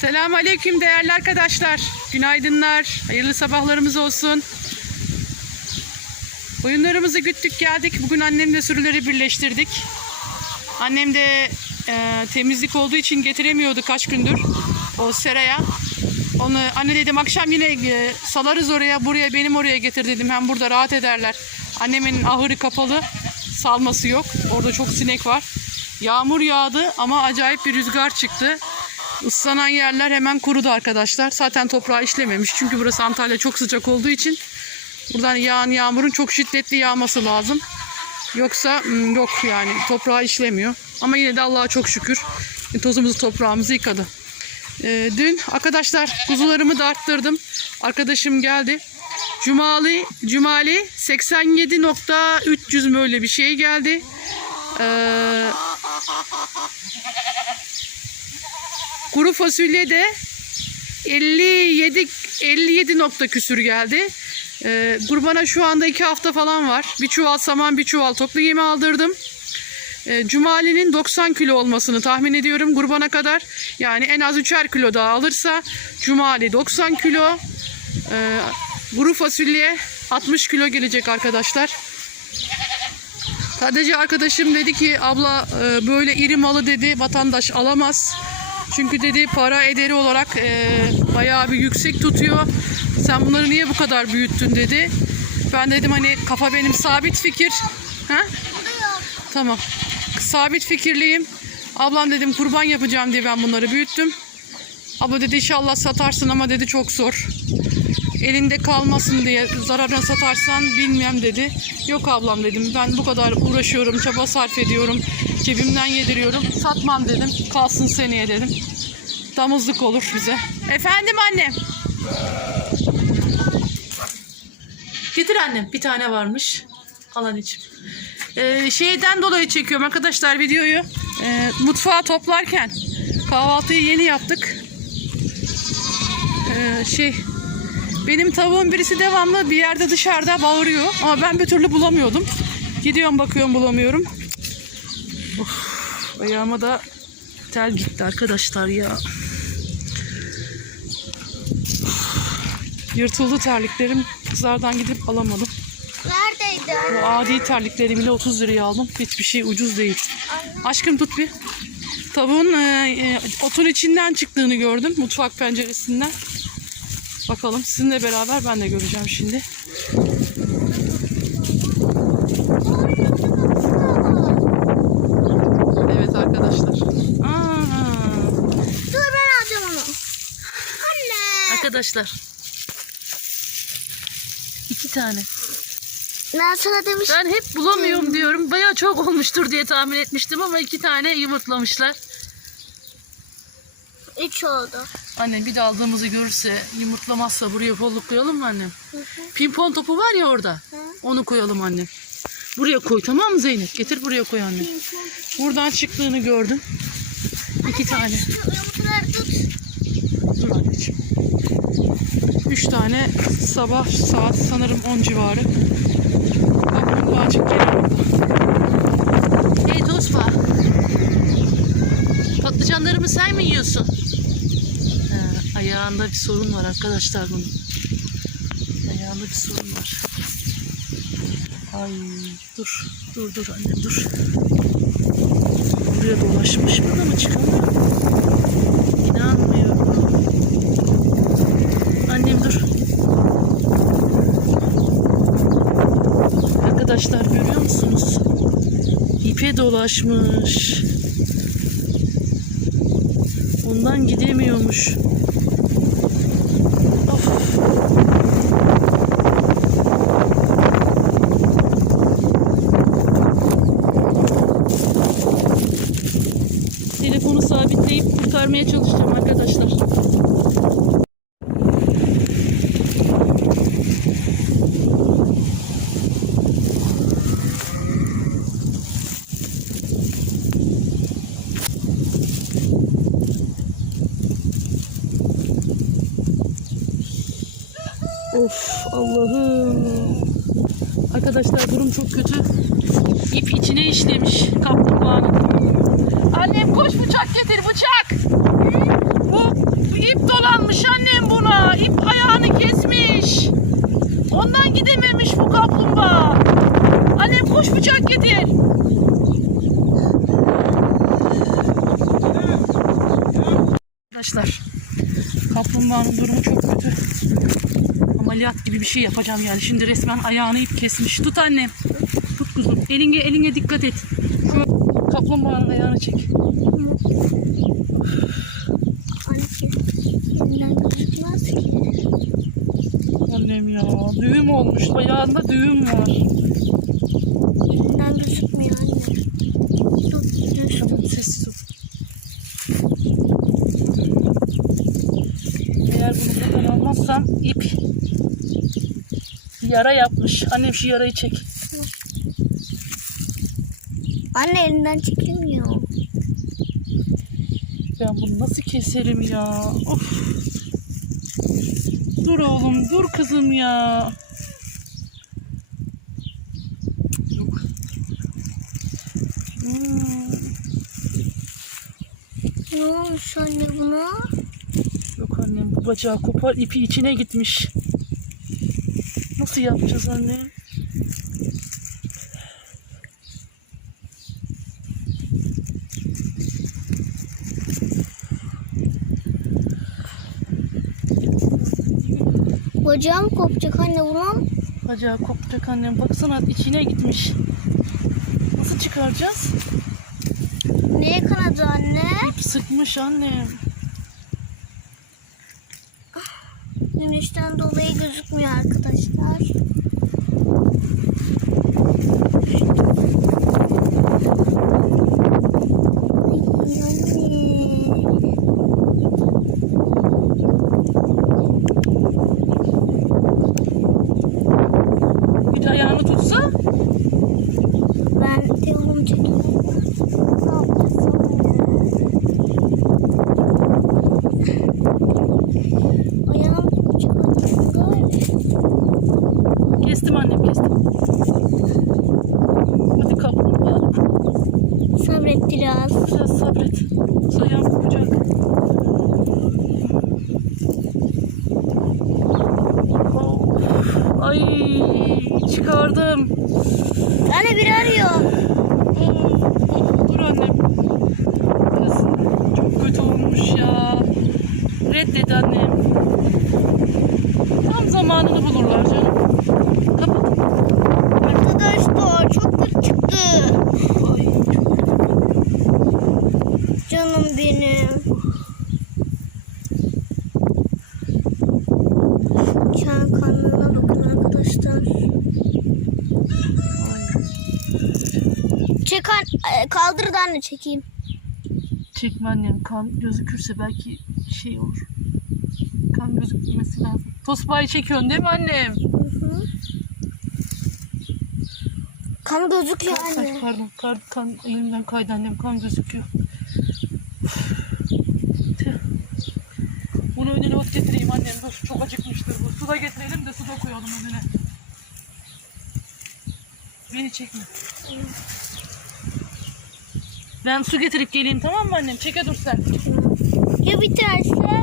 Selamun Aleyküm değerli arkadaşlar. Günaydınlar. Hayırlı sabahlarımız olsun. Oyunlarımızı güttük geldik. Bugün annemle sürüleri birleştirdik. Annem de e, temizlik olduğu için getiremiyordu kaç gündür o seraya. Onu anne dedim akşam yine e, salarız oraya buraya benim oraya getir dedim. Hem burada rahat ederler. Annemin ahırı kapalı. Salması yok. Orada çok sinek var. Yağmur yağdı ama acayip bir rüzgar çıktı. Islanan yerler hemen kurudu arkadaşlar. Zaten toprağı işlememiş. Çünkü burası Antalya çok sıcak olduğu için buradan yağan yağmurun çok şiddetli yağması lazım. Yoksa hmm, yok yani toprağı işlemiyor. Ama yine de Allah'a çok şükür tozumuzu toprağımızı yıkadı. Ee, dün arkadaşlar kuzularımı da arttırdım. Arkadaşım geldi. Cumali, Cumali 87.300 mü öyle bir şey geldi. Ee, kuru fasulye de 57 57 nokta küsür geldi. Ee, kurbana şu anda iki hafta falan var. Bir çuval saman bir çuval toplu yemi aldırdım. Ee, Cumali'nin 90 kilo olmasını tahmin ediyorum kurbana kadar. Yani en az 3'er kilo daha alırsa Cumali 90 kilo. Ee, kuru fasulye 60 kilo gelecek arkadaşlar. Sadece arkadaşım dedi ki abla e, böyle iri malı dedi vatandaş alamaz. Çünkü dedi para ederi olarak e, bayağı bir yüksek tutuyor. Sen bunları niye bu kadar büyüttün dedi. Ben dedim hani kafa benim sabit fikir. Ha? Tamam. Sabit fikirliyim. Ablam dedim kurban yapacağım diye ben bunları büyüttüm. Abla dedi inşallah satarsın ama dedi çok zor. Elinde kalmasın diye zararına satarsan bilmem dedi. Yok ablam dedim ben bu kadar uğraşıyorum, çaba sarf ediyorum. Cebimden yediriyorum. Satmam dedim. Kalsın seneye dedim. Damızlık olur bize. Efendim annem. Getir annem. Bir tane varmış. Al anneciğim. Ee, şeyden dolayı çekiyorum arkadaşlar videoyu. Ee, mutfağı toplarken kahvaltıyı yeni yaptık. Ee, şey benim tavuğun birisi devamlı bir yerde dışarıda bağırıyor ama ben bir türlü bulamıyordum. Gidiyorum bakıyorum bulamıyorum. Of, ayağıma da tel gitti arkadaşlar ya. Yırtıldı terliklerim. Kızlardan gidip alamadım. Neredeydi? Bu adi terlikleri bile 30 liraya aldım. Hiçbir şey ucuz değil. Aşkım tut bir. Tavuğun e, e, otun içinden çıktığını gördüm. Mutfak penceresinden. Bakalım sizinle beraber ben de göreceğim şimdi. Evet arkadaşlar. Aa, Dur ben alacağım onu. Anne. arkadaşlar. İki tane. Ben sana demiştim. Ben hep bulamıyorum diyorum. Baya çok olmuştur diye tahmin etmiştim ama iki tane yumurtlamışlar. Üç oldu. Annem bir de aldığımızı görürse yumurtlamazsa buraya kolluk koyalım mı annem? Pimpon topu var ya orada. Onu koyalım annem. Buraya koy tamam mı Zeynep? Getir buraya koy annem. Buradan çıktığını gördüm. İki tane. Dur anneciğim. Üç tane sabah saat sanırım 10 civarı. Bak bu açık geliyor. Hey Tosfa. Patlıcanlarımı sen mi yiyorsun? Ayağında bir sorun var arkadaşlar bunun. Ayağında bir sorun var. Ay dur. Dur dur annem dur. Buraya dolaşmış mı çıkamıyor? İnanmıyorum. Annem dur. Arkadaşlar görüyor musunuz? İpe dolaşmış. Ondan gidemiyormuş. Of. Telefonu sabitleyip kurtarmaya çalışacağım arkadaşlar. Of Allah'ım. Arkadaşlar durum çok kötü. İp içine işlemiş kaplumbağanın. Annem koş bıçak getir bıçak. Bu, ip dolanmış annem buna. İp ayağını kesmiş. Ondan gidememiş bu kaplumbağa. Annem koş bıçak getir. Arkadaşlar kaplumbağanın durumu çok kötü. Ameliyat gibi bir şey yapacağım yani. Şimdi resmen ayağını ip kesmiş. Tut annem. Tut kuzum. Eline, eline dikkat et. Şu kaplumbağanın ayağını çek. Annem ya. Düğüm olmuş. Ayağında düğüm var. Elinden gözükmüyor anne. Dur, dur. Tamam sessiz ol. Eğer bunu buradan almazsam ip yara yapmış. Annem şu yarayı çek. Anne elinden çekilmiyor. Ben bunu nasıl keserim ya? Of. Dur oğlum, dur kızım ya. Yok. Hmm, Ne olmuş anne buna? yok annem bu bacağı kopar ipi içine gitmiş. Nasıl yapacağız anne? Bacağı mı kopacak anne bunun? Bacağı kopacak annem. Baksana içine gitmiş. Nasıl çıkaracağız? Neye kanadı anne? İp sıkmış annem. Güneşten dolayı gözükmüyor arkadaşlar. Ay, anne. Bir de ayağını tutsa Ben telefonumu çekiyorum. Ne yapacağız? Ayağım çok acıyor. kestim annem kestim. Hadi kaplumbağa. Sabret biraz. Biraz sabret. Ayağım kopacak. Of. Ay çıkardım. Anne biri arıyor. Dur annem. Burası çok kötü olmuş ya. Reddet annem. Tam zamanını bulurlar canım. Kapat. Arkadaşlar çok kötü çıktı. Ay çok Canım benim. Can karnına bakın arkadaşlar. Çek an- kaldır da çekeyim. Çekme annem kan gözükürse belki şey olur. Kan gözükmesi lazım. Tosbağayı çekiyorsun değil mi annem? Kan gözüküyor Ay, anne. pardon kan, kan elimden kaydı annem kan gözüküyor. Bunu önüne ot getireyim annem dur çok acıkmıştır bu. Suda getirelim de suda koyalım önüne. Beni çekme. Ben su getirip geleyim tamam mı annem? Çeke dur sen. Ya biterse?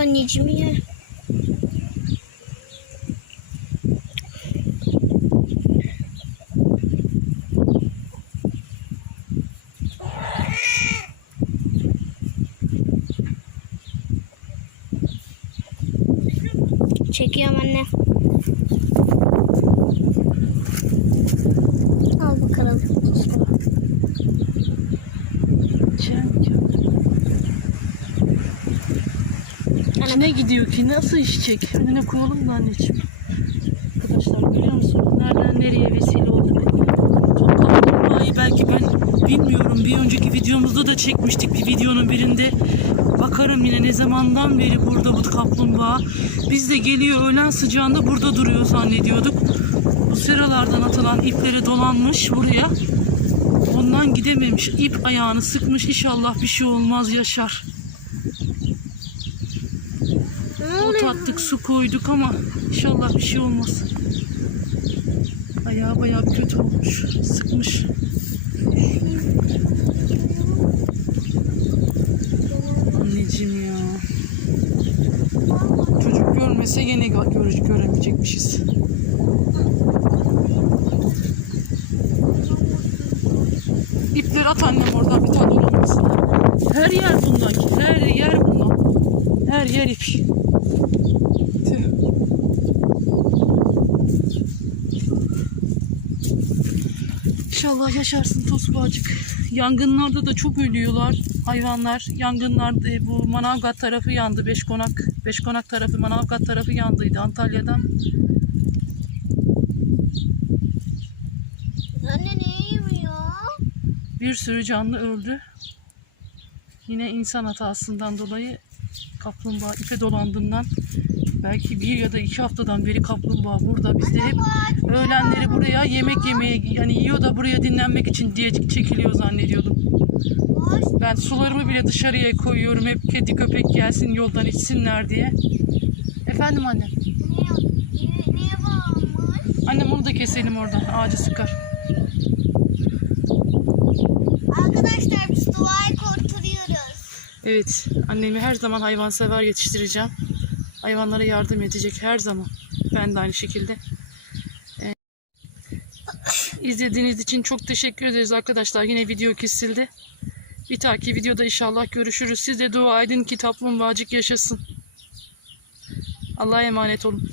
Anneciğim ye. Çekiyorum anne. Al bakalım. Çek. İçine gidiyor ki nasıl içecek? Önüne koyalım da anneciğim. Arkadaşlar görüyor musunuz? Nereden nereye vesile oldu? Çok kaplumbağayı belki ben bilmiyorum. Bir önceki videomuzda da çekmiştik bir videonun birinde. Bakarım yine ne zamandan beri burada bu kaplumbağa. Biz de geliyor öğlen sıcağında burada duruyor zannediyorduk. Bu seralardan atılan iplere dolanmış buraya. Ondan gidememiş. İp ayağını sıkmış. İnşallah bir şey olmaz yaşar. Ot attık, su koyduk ama inşallah bir şey olmaz. Ayağı bayağı kötü olmuş. Sıkmış. Anneciğim ya. Çocuk görmese gö- göre göremeyecekmişiz. İpleri at annem oradan bir tane olmasın. Her yer bundan. Her yer bundan. Her yer ip. İnşallah yaşarsın tosbağacık. Yangınlarda da çok ölüyorlar hayvanlar. Yangınlarda e, bu Manavgat tarafı yandı. Beşkonak, Beşkonak tarafı, Manavgat tarafı yandıydı Antalya'dan. Anne ne yemiyor? Bir sürü canlı öldü. Yine insan hatasından dolayı kaplumbağa ipe dolandığından belki bir ya da iki haftadan beri kaplumbağa burada. Biz de hep öğlenleri buraya yemek yemeye yani yiyor da buraya dinlenmek için diye çekiliyor zannediyordum. Ben sularımı bile dışarıya koyuyorum. Hep kedi köpek gelsin yoldan içsinler diye. Efendim anne. Annem onu da keselim orada. Ağacı sıkar. Arkadaşlar biz duayı kurtarıyoruz. Evet, annemi her zaman hayvansever yetiştireceğim. Hayvanlara yardım edecek her zaman. Ben de aynı şekilde. Ee, izlediğiniz için çok teşekkür ederiz arkadaşlar. Yine video kesildi. Bir dahaki videoda inşallah görüşürüz. Siz de dua edin ki kaplumbağacık yaşasın. Allah'a emanet olun.